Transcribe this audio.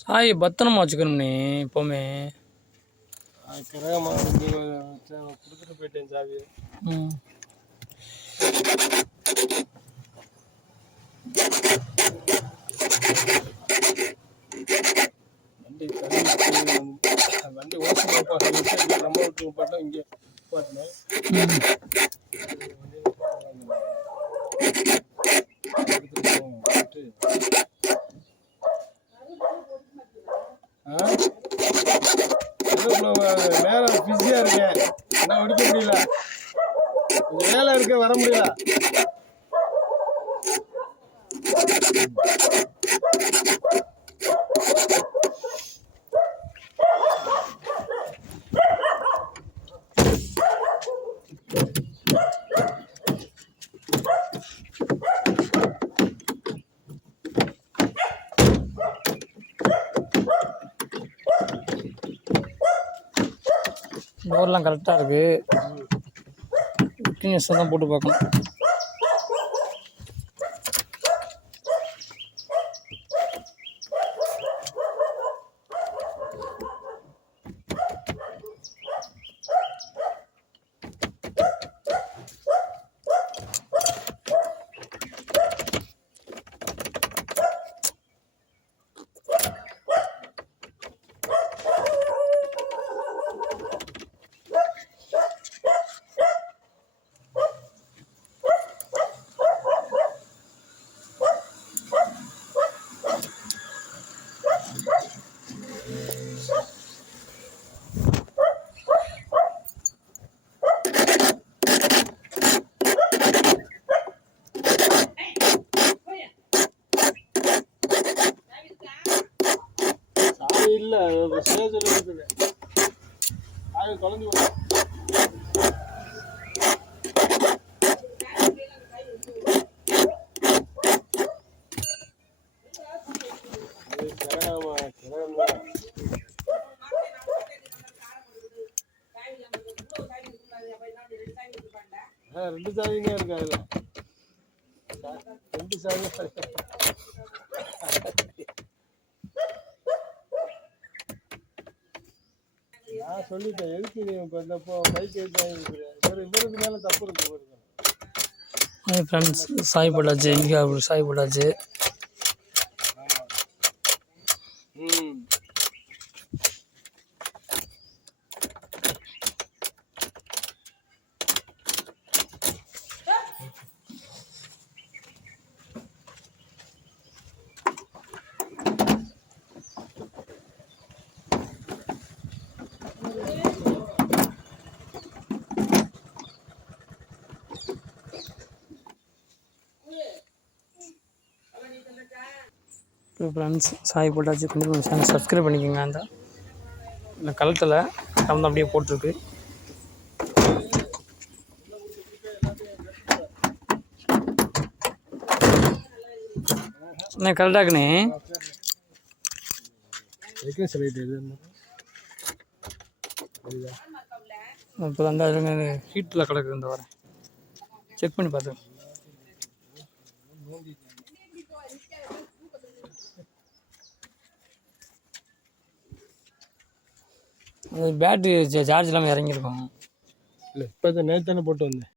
சாய் பத்திரமா வச்சுக்கணும்னே எப்போவுமே. கரகமாக கொடுத்துட்டு போயிட்டேன் சாவி. வண்டி ஓட்டு நம்ம வீட்டுக்கு போட்டோம் இங்கே போட்டேன். நேரம் பிஸியாக இருக்கேன், என்ன ஒடிக்க முடியல, கொஞ்சம் வேலை இருக்க வர முடியல. டோர்லாம் கரெக்டாக இருக்குது. ஃபிட்னஸ் தான் போட்டு பார்க்கணும். இல்லை ஸ்டேஜில் இருக்குது, அது தொலைஞ்சி போகும். ரெண்டு சாவிங்க இருக்கு, அதில் ரெண்டு சாவி. நான் சொல்லிட்டேன், எதுக்கு நீ இப்போ இந்த பைக் இவருக்கு மேலே தப்பு இருக்கு. ஃப்ரெண்ட்ஸ் சாய் போட்டாச்சு, இங்கே சாய் போட்டாச்சு. ஃப்ரெண்ட்ஸ் சாய் போட்டாச்சு. கொஞ்சம் சேனல் சப்ஸ்கிரைப் பண்ணிக்கோங்க. இந்த கலத்தில் கலந்து அப்படியே போட்டிருக்கு. என்ன கரெக்டாக்குண்ணே இப்போ அந்த ஹீட்டில் கிடக்கு. இந்த வரேன் செக் பண்ணி பார்த்தேன். பேட்ரி சார்ஜ் இல்லாமல் இறங்கியிருக்கோம். இல்லை இப்போ நேற்று தானே போட்டு வந்தேன்.